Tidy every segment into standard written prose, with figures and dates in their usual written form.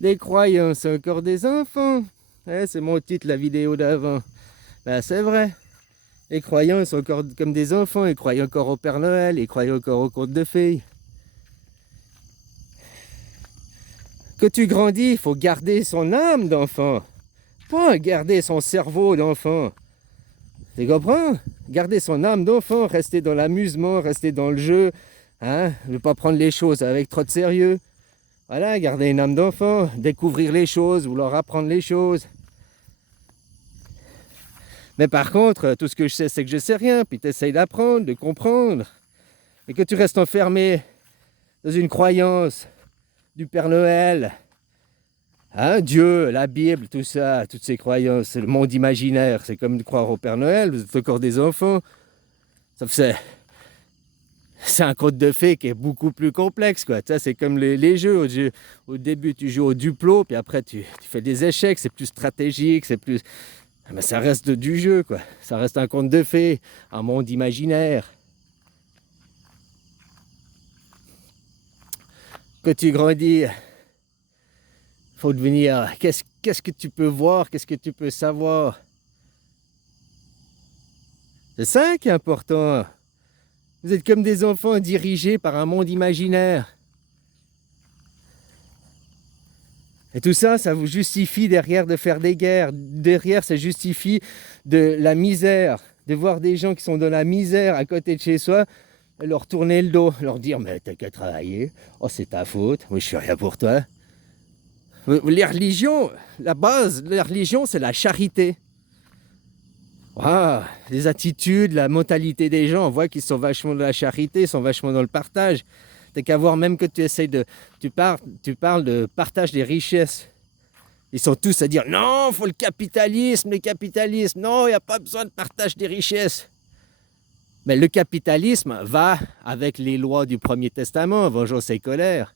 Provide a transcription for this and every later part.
Les croyants, c'est encore des enfants. C'est mon titre, la vidéo d'avant. Ben, c'est vrai. Les croyants, ils sont encore comme des enfants. Ils croient encore au Père Noël. Ils croient encore aux contes de fées. Que tu grandis, il faut garder son âme d'enfant. Pas garder son cerveau d'enfant. Tu comprends? Garder son âme d'enfant, rester dans l'amusement, rester dans le jeu. Ne pas prendre les choses avec trop de sérieux. Voilà, garder une âme d'enfant, découvrir les choses, vouloir apprendre les choses. Mais par contre, tout ce que je sais, c'est que je sais rien. Puis tu essayes d'apprendre, de comprendre. Et que tu restes enfermé dans une croyance du Père Noël, Dieu, la Bible, tout ça, toutes ces croyances, c'est le monde imaginaire. C'est comme de croire au Père Noël, vous êtes encore des enfants. Sauf que c'est un conte de fées qui est beaucoup plus complexe, quoi. Ça, c'est comme les jeux. Au début, tu joues au Duplo, puis après, tu fais des échecs. C'est plus stratégique, c'est plus... Mais ça reste du jeu, quoi. Ça reste un conte de fées, un monde imaginaire. Que tu grandis, faut devenir... Qu'est-ce que tu peux voir? Qu'est-ce que tu peux savoir? C'est ça qui est important. Vous êtes comme des enfants dirigés par un monde imaginaire. Et tout ça, ça vous justifie derrière de faire des guerres. Derrière, ça justifie de la misère. De voir des gens qui sont dans la misère à côté de chez soi, et leur tourner le dos, leur dire « Mais t'as qu'à travailler. Oh, c'est ta faute. Moi, je suis rien pour toi. » Les religions, la base de la religion, c'est la charité. Les attitudes, la mentalité des gens, on voit qu'ils sont vachement dans la charité, ils sont vachement dans le partage. T'as qu'à voir même que tu essayes de... Tu parles de partage des richesses. Ils sont tous à dire « Non, il faut le capitalisme. Non, il n'y a pas besoin de partage des richesses. » Mais le capitalisme va avec les lois du Premier Testament, vengeance et colère.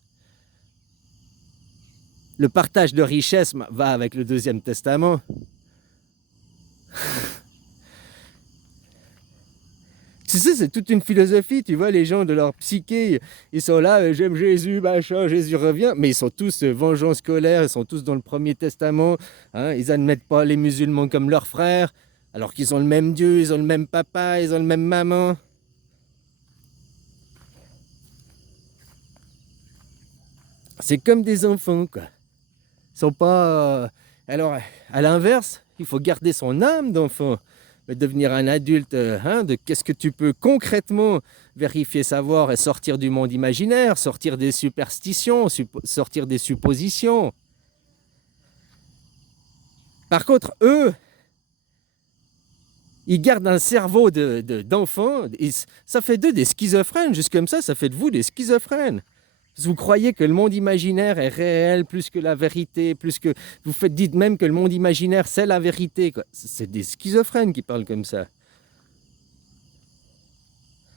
Le partage de richesses va avec le Deuxième Testament. Tu sais, c'est toute une philosophie, tu vois, les gens de leur psyché, ils sont là, j'aime Jésus, machin, Jésus revient, mais ils sont tous vengeance, colère, ils sont tous dans le Premier Testament, ils n'admettent pas les musulmans comme leurs frères, alors qu'ils ont le même Dieu, ils ont le même papa, ils ont le même maman. C'est comme des enfants, quoi. Ils sont pas... Alors, à l'inverse, il faut garder son âme d'enfant. Mais devenir un adulte, de qu'est-ce que tu peux concrètement vérifier, savoir et sortir du monde imaginaire, sortir des superstitions, sortir des suppositions. Par contre, eux, ils gardent un cerveau d'enfant, ça fait d'eux des schizophrènes, juste comme ça fait de vous des schizophrènes. Vous croyez que le monde imaginaire est réel plus que la vérité, plus que... dites même que le monde imaginaire, c'est la vérité, quoi. C'est des schizophrènes qui parlent comme ça.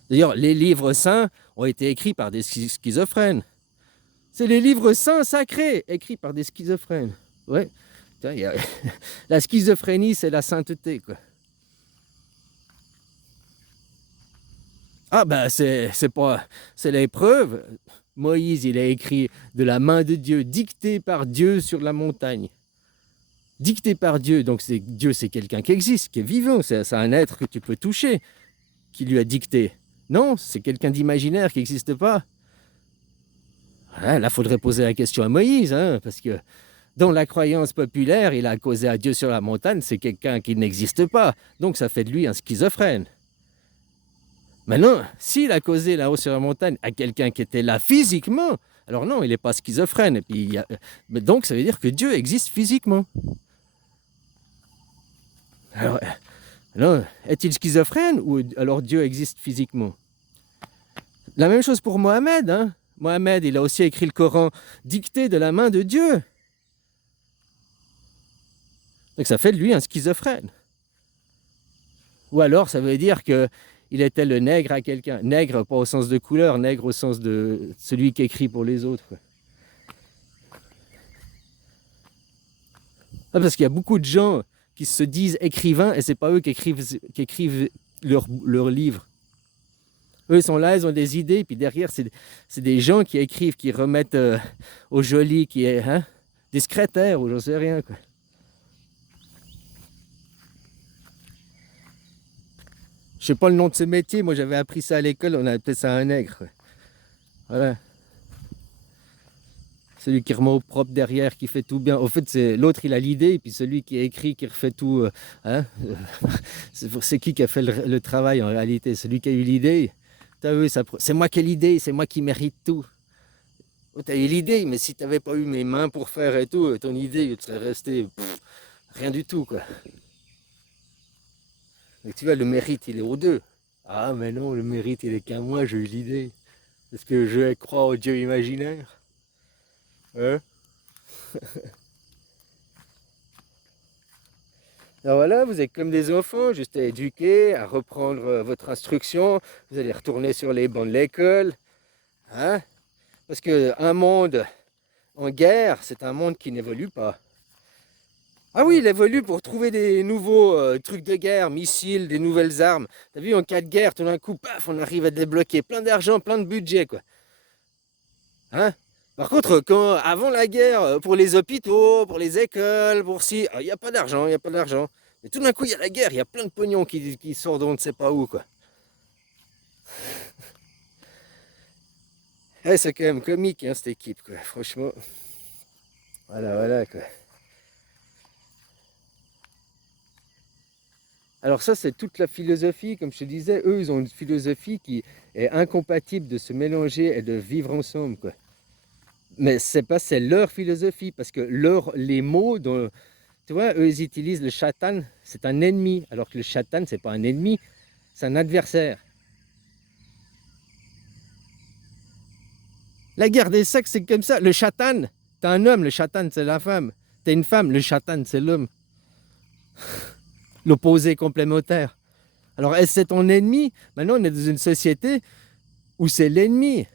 D'ailleurs, les livres saints ont été écrits par des schizophrènes. C'est les livres saints sacrés, écrits par des schizophrènes. Ouais. La schizophrénie, c'est la sainteté, quoi. C'est l'épreuve. Moïse, il a écrit de la main de Dieu, dicté par Dieu sur la montagne. Dicté par Dieu, donc Dieu, c'est quelqu'un qui existe, qui est vivant, c'est un être que tu peux toucher, qui lui a dicté. Non, c'est quelqu'un d'imaginaire qui n'existe pas. Là, il faudrait poser la question à Moïse, parce que dans la croyance populaire, il a causé à Dieu sur la montagne, c'est quelqu'un qui n'existe pas. Donc ça fait de lui un schizophrène. Maintenant, s'il a causé là-haut sur la montagne à quelqu'un qui était là physiquement, alors non, il n'est pas schizophrène. Et puis, donc ça veut dire que Dieu existe physiquement. Alors est-il schizophrène ou alors Dieu existe physiquement? La même chose pour Mohamed. Mohamed, il a aussi écrit le Coran dicté de la main de Dieu. Donc ça fait de lui un schizophrène. Ou alors ça veut dire qu'il était le nègre à quelqu'un. Nègre pas au sens de couleur, nègre au sens de celui qui écrit pour les autres. Parce qu'il y a beaucoup de gens qui se disent écrivains et c'est pas eux qui écrivent leurs livres. Eux, ils sont là, ils ont des idées, puis derrière, c'est des gens qui écrivent, qui remettent au joli, des secrétaires ou j'en sais rien, quoi. Je sais pas le nom de ce métier, moi j'avais appris ça à l'école, on appelait ça un nègre, quoi. Voilà. Celui qui remet au propre derrière, qui fait tout bien. Au fait, c'est l'autre, il a l'idée, et puis celui qui a écrit, qui refait tout. Hein c'est qui a fait le travail en réalité? Celui qui a eu l'idée. T'as vu, c'est moi qui ai l'idée, c'est moi qui mérite tout. Oh, t'as eu l'idée, mais si t'avais pas eu mes mains pour faire et tout, ton idée, tu serais resté rien du tout, quoi. Mais tu vois, le mérite, il est aux deux. Ah, mais non, le mérite, il est qu'à moi, j'ai eu l'idée. Est-ce que je crois au Dieu imaginaire? Hein? Alors voilà, vous êtes comme des enfants, juste à éduquer, à reprendre votre instruction. Vous allez retourner sur les bancs de l'école. Hein? Parce qu'un monde en guerre, c'est un monde qui n'évolue pas. Ah oui, il évolue pour trouver des nouveaux trucs de guerre, missiles, des nouvelles armes. T'as vu, en cas de guerre, tout d'un coup, paf, on arrive à débloquer plein d'argent, plein de budget, quoi. Hein? Par contre, avant la guerre, pour les hôpitaux, pour les écoles, pour si, il n'y a pas d'argent, il n'y a pas d'argent. Mais tout d'un coup, il y a la guerre, il y a plein de pognon qui sort d'on ne sait pas où, quoi. Eh, c'est quand même comique, hein, cette équipe, quoi, franchement. Voilà, voilà, quoi. Alors ça, c'est toute la philosophie, comme je te disais, eux, ils ont une philosophie qui est incompatible de se mélanger et de vivre ensemble, quoi. Mais c'est leur philosophie, parce que les mots, tu vois, eux, ils utilisent le shaitan, c'est un ennemi, alors que le shaitan, c'est pas un ennemi, c'est un adversaire. La guerre des sexes, c'est comme ça. Le shaitan, t'es un homme, le shaitan, c'est la femme. T'es une femme, le shaitan, c'est l'homme. L'opposé complémentaire. Alors, est-ce que c'est ton ennemi? Maintenant, on est dans une société où c'est l'ennemi.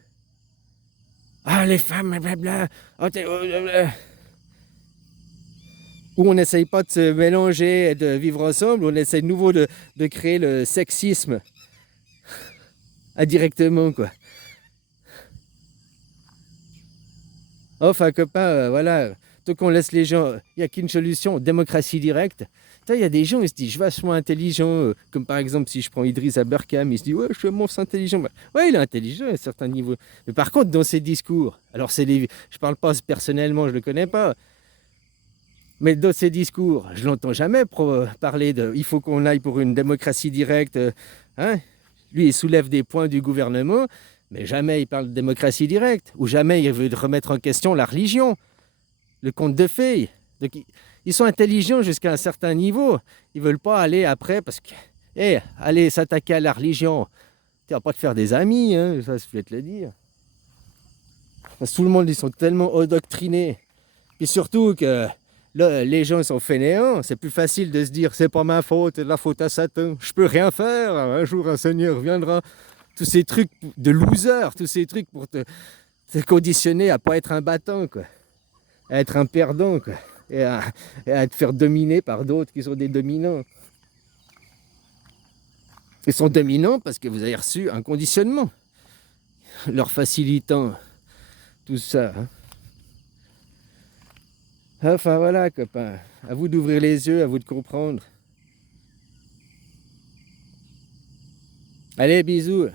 Ah, les femmes, blablabla. Oh, où on n'essaye pas de se mélanger et de vivre ensemble, on essaye de nouveau de créer le sexisme indirectement, quoi. Enfin, copain, voilà, tant qu'on laisse les gens, il n'y a qu'une solution, démocratie directe. Il y a des gens, ils se disent, je suis vachement intelligent, comme par exemple, si je prends Idriss Aberkane, il se dit, ouais, je suis monstre intelligent. Ouais, il est intelligent à un certain niveau. Mais par contre, dans ses discours, alors je ne parle pas personnellement, je ne le connais pas, mais dans ses discours, je ne l'entends jamais parler de, il faut qu'on aille pour une démocratie directe. Hein. Lui, il soulève des points du gouvernement, mais jamais il parle de démocratie directe, ou jamais il veut remettre en question la religion, le conte de fées. Donc, ils sont intelligents jusqu'à un certain niveau. Ils ne veulent pas aller après parce que, aller s'attaquer à la religion, tu vas pas te faire des amis, hein, ça je vais te le dire. Parce que tout le monde, ils sont tellement endoctrinés. Et surtout que là, les gens sont fainéants. C'est plus facile de se dire, c'est pas ma faute, c'est la faute à Satan. Je peux rien faire. Un jour, un Seigneur viendra. Tous ces trucs de loser, tous ces trucs pour te conditionner à pas être un battant, quoi. À être un perdant, quoi. Et à te faire dominer par d'autres qui sont des dominants. Ils sont dominants parce que vous avez reçu un conditionnement, leur facilitant tout ça. Hein. Enfin voilà, copains. À vous d'ouvrir les yeux, à vous de comprendre. Allez, bisous.